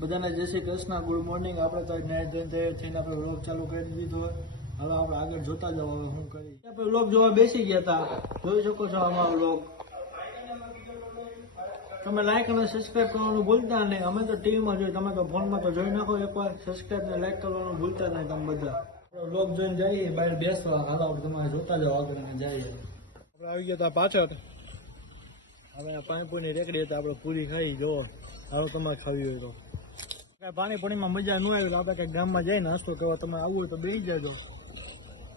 બધાને જય Shri Krishna, good morning. આપણે તો નાઇટ થઈને આપણે વ્લોગ ચાલુ કરી દીધો હોય. હવે આપણે આગળ જોતા જાવ હવે શું કરી. આપણે વ્લોગ જોવા બેસી ગયા હતા, જોઈ શકો છો અમારો વ્લોગ. તમે લાઈક અને સબસ્ક્રાઈબ કરવાનું ભૂલતા નહીં. અમે તો ટીવીમાં જોઈએ, તમે તો ફોનમાં તો જોઈ નાખો એકવાર. સબસ્ક્રાઈબ ને લાઈક કરવાનું ભૂલતા નહીં તમે બધા. વ્લોગ જોઈને જઈએ બહાર બેસવા. હાલો આપણે તમારે જોતા જાવ આગળ જઈએ. આપણે આવી ગયા હતા પાછળ. હવે પાણીપુરીની રેકડી હતી, આપણે પૂરી ખાઈ જોવો. હાલો તમારે ખાવી હોય તો. પાણીપુરીમાં મજા ન આવી તો આપણે કંઈક ગામમાં જઈને નાસ્તો કરવા. તમે આવવું હોય તો બેસી જજો.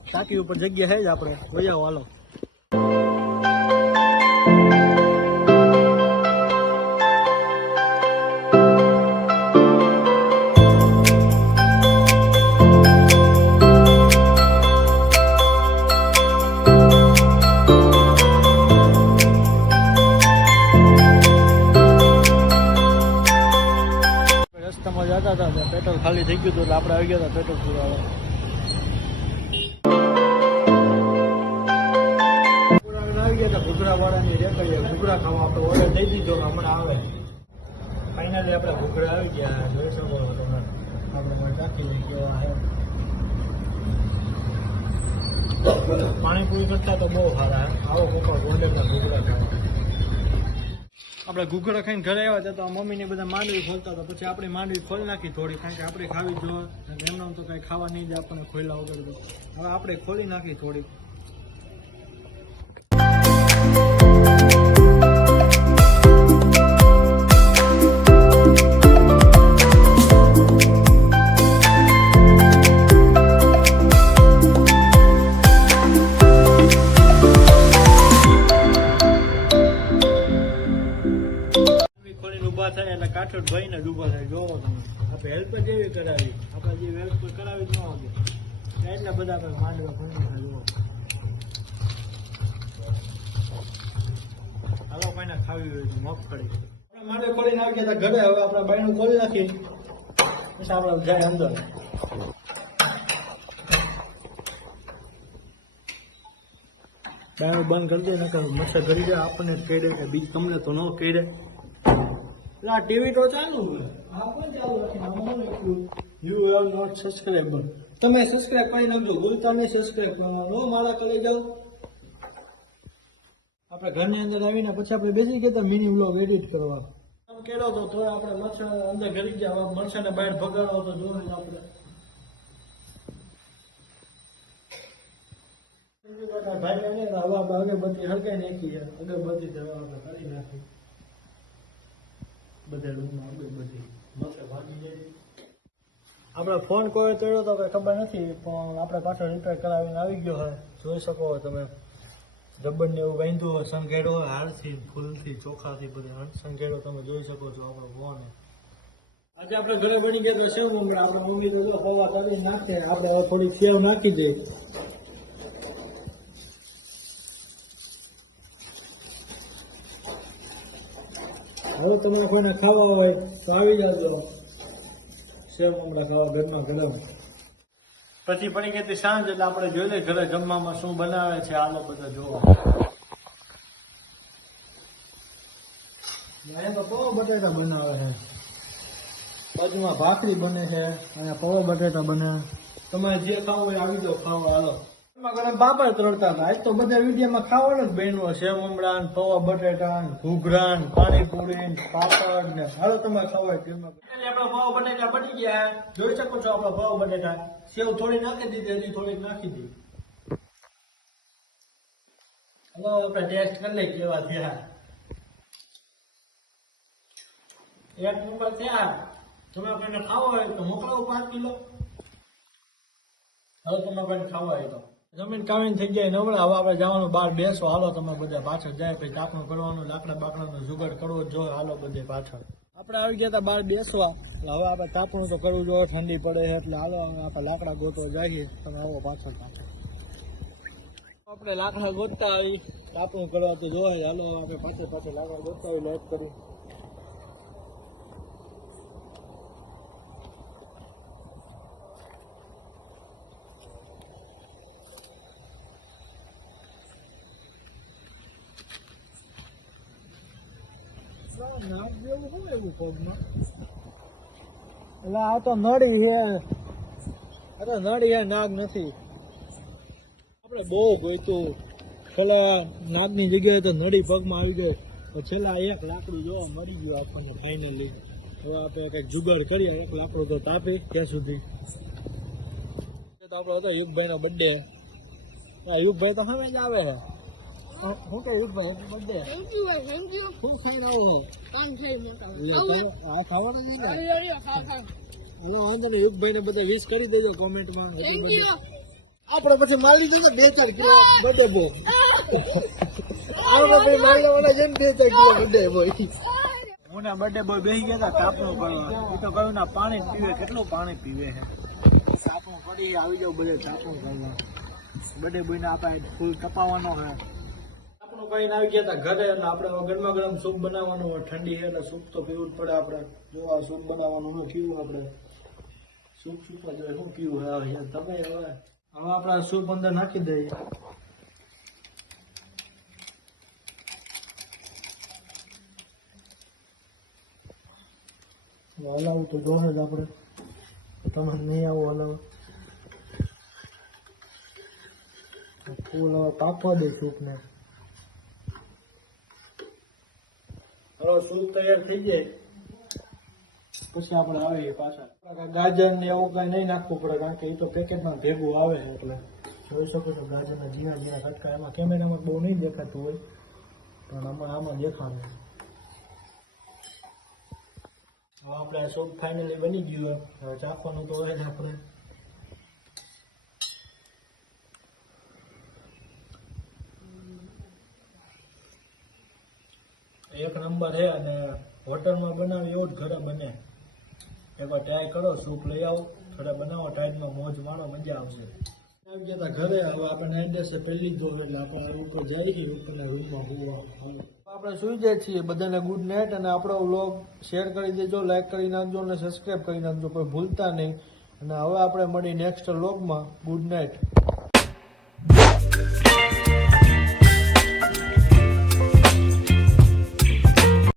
ટાંકી ઉપર જગ્યા છે જ, આપણે વૈયાઓ હાલો. રસ્તામાં જતા હતા, પેટ્રોલ ખાલી થઈ ગયું હતું એટલે આપણે આવી ગયા હતા પેટ્રોલ પુરાવા. આવી ગયા હતા ઘૂઘરા વાળાની રેકડીએ. ઘૂઘરા ખાવા આપણે ઓર્ડર દઈ દીધો, હમણાં આવે. ફાઇનલી આપણે ઘૂઘરા આવી ગયા. જોઈ શકો તમે, આપણે ચાખી લઈ કેવા છે. પાણીપુરી કરતા તો બહુ સારા. આવો કોકા ગોંડલના ઘૂઘરા ખાવા. આપણે ઘૂઘરા ખાઈને ઘરે આવ્યા હતા તો મમ્મીને બધા માંડવી ખોલતા હતા. પછી આપણે માંડવી ખોલી નાખી થોડી, કારણ કે આપણે ખાવી જોઈએ. એમને તો કાંઈ ખાવા નહીં જ આપણને ખોલ્યા વગર. હવે આપણે ખોલી નાખી થોડી. થાય એટલે કાઠોડ ભાઈને જ ઉભા થાય. જોવો તમે, આપણે હેલ્પ જ એવી કરાવી. આપણે જે હેલ્પ કરાવી જ ન હોય એટલા બધા આપણે માંડવા ખોલી થાય. જોવો હાલો કોઈને ખાવી હોય તો મગફળી. આપણે માંડવી ખોલી નાખી હતા ઘરે. હવે આપણે બાયણું ખોલી નાખી પછી આપણે જાય અંદર. બાયણું બંધ કરી દે, નકર મચ્છર ઘડી જાય. આપણને જ કહી દે કે બીજ તમને તો ન કહી દે. ટીવી તો ચાલુ હોય, આ પણ ચાલુ રાખીને યુ હેવ નોટ સબસ્ક્રાઇબર. તમે સબસ્ક્રાઇબ કરી નાખજો, ભૂલતા નહીં સબસ્ક્રાઇબ કરવાનું. મારા કરી જાઓ. આપણે ઘરની અંદર આવીને પછી આપણે બેસી ગયા મિની વ્લોગ એડિટ કરવા. આમ કેળો તો થોડા આપણે મરચાં અંદર ઘરી ગયા. મરચાંને બહાર ભગાડો તો જોવે આપણે. ભાઈ હવે અગરબત્તી હળગાઈ નાખી. અગરબત્તી આપણે કરી નાખી. બધા રૂમમાં અગરબત્તી મસ્ત ભાગી જાય. આપણે ફોન કોઈ કર્યો તો કઈ ખબર નથી, પણ આપણે પાછો રિપેર કરાવીને આવી ગયો હોય. જોઈ શકો તમે, રબરને એવું બાંધ્યું હોય, સંઘેડો હોય હારથી, ફૂલથી, ચોખાથી બધે સંઘેડો તમે જોઈ શકો છો. આપણો ફોન આજે આપણે ઘરે બની ગયા તો સેવ મમરા. આપણે મમ્મી તો જો પૌવા કરી નાખે. આપણે હવે થોડી સેવ નાખી દઈએ. હવે તમારે કોઈને ખાવા હોય તો આવી જાજો સેવ મમરા ખાવા ઘરમાં ગરમ. પછી પડી ગઈ સાંજ એટલે આપણે જોઈ લઈએ ઘરે જમવામાં શું બનાવે છે. આલો બધા જોવા. અહીંયા તો પૌવા બટેટા બનાવે છે, બાજુમાં ભાખરી બને છે, અને પૌવા બટેટા બને. તમારે જે ખાવું હોય આવી જાઓ ખાવા. હાલો ગરમ પાપડ તળતા હતા. આજ તો બધા વિડીયોમાં ખાવાનું જ બન્યું. સેવ મમરા, પૌવા બટેટા, ઘૂઘરા, પાણીપુરી, પાપડ ને. હાલો તમારે ખાવા આપણા પૌવા બટેટા બની ગયા. જોઈ શકો છો આપણા પૌવા બટેટા. સેવ થોડી નાખી દીધી, હજી થોડીક નાખી દીધી. હવે આપણે ટેસ્ટ કરી લઈએ કેવા થયા. એક નંબર થયા. તમે કોઈને ખાવા હોય તો મોકલાવો 5 કિલો. હવે તમે કોઈને ખાવા હોય તો જમીન કાવીને થઈ જાય નવડા. હવે આપણે જવાનું બહાર બેસો. હાલો તમે બધા પાછળ જાય. પછી તાપણું કરવાનું, લાકડા બાકડાનો જુગાડ કરવો જ જોઈએ. હાલો બધે પાછળ આપણે આવી ગયા હતા બહાર બેસવા. એટલે હવે આપણે તાપણું તો કરવું જોઈએ, ઠંડી પડે છે એટલે. હાલો આપણે લાકડા ગોતવા જઈએ. તમે આવો પાછળ. આપણે લાકડા ગોતતા આવી, તાપણું કરવા તો જોઈએ. હાલો આપણે પાછળ લાકડા ગોતતા આવી લાઈટ કરી. નાક જેવું શું એવું પગમાં? એટલે આ તો નળી છે, આ તો નળી છે, નાગ નથી. આપણે બહુ ગોઈતું, પેલા નાગની જગ્યાએ તો નળી પગમાં આવી ગઈ, તો છેલ્લા એક લાકડું જોવા મળી ગયું આપણને ફાઇનલી. હવે આપણે કંઈક જુગાડ કરીએ, એક લાકડું તો તાપી ત્યાં સુધી. તો આપણો હતો યુગભાઈનો બર્થડે. યુગભાઈ તો સામે જ આવે છે. શું કે યુગભાઈ બર્થડે શું ખાઈને આવો? હા ખાવાનું છે ને. ઓલો વાંધો નહીં, યુગભાઈ ને બધા વિશ કરી દેજો કોમેન્ટમાં. આપણે પછી મારી દીધો 2-4 કિલો બર્થડે બોય. આપણે મારી વાળા જેમ 2-4 કિલો બર્થડે બોય. હું ને બર્થડે બોય બેસી ગયા હતા કાપણું કરવા. એ તો કહ્યું ના પાણી પીવે, કેટલું પાણી પીવે છે. કાપણું કરી આવી જાવ બધે કાપણું કરવા. બર્થડે બોય ને આપણે ફૂલ કપાવવાનો છે. આપણું કહીને આવી ગયા હતા ઘરે, અને આપણે ગરમા ગરમ સૂપ બનાવવાનું હોય. ઠંડી છે એટલે સૂપ તો પીવું જ પડે. આપણે જો આ સૂપ બનાવવાનું હોય કેવું, આપણે સૂપ સૂપમાં જોઈએ શું કેવું છે તમે. હવે આપણે સૂપ અંદર નાખી દઈએ. હલાવું તો જોશે જ આપણે, તમે નહીં આવો હલાવો. ફૂલ હવે પાકવા દે સૂપને. હવે સૂપ તૈયાર થઈ જાય પછી આપણે આવીએ પાછા. ગાજર ને એવું કઈ નહીં નાખવું પડે, કારણ કે એ તો પેકેટમાં ભેગું આવે છે. એટલે જોઈ શકો છો ગાજરના ઝીણા ઝીણા કટકા. એમાં કેમેરામાં બહુ નહીં દેખાતું હોય, પણ આમાં દેખાશે. હવે આપણે આ સૂપ ફાઇનલી બની ગયું. હવે ચાખવાનું તો હોય જ આપણે. એક નંબર છે, અને હોટલમાં બનાવે એવો જ ઘરે બને. એકવાર ટ્રાય કરો, સૂપ લઈ આવો, ઘરે બનાવો, ટાઈટમાં મોજ માણો, મજા આવશે. આવી ગયા હતા ઘરે. હવે આપણે એડ્રેસ લઈ લીધો એટલે આપણે ઉપર જઈએ ઉપરના રૂમમાં હોવા. આપણે સુઈ જાય છીએ. બધાને ગુડ નાઇટ. અને આપણો વ્લોગ શેર કરી દેજો, લાઈક કરી નાખજો અને સબસ્ક્રાઈબ કરી નાખજો, કોઈ ભૂલતા નહીં. અને હવે આપણે મળી નેક્સ્ટ વ્લોગમાં. Good night.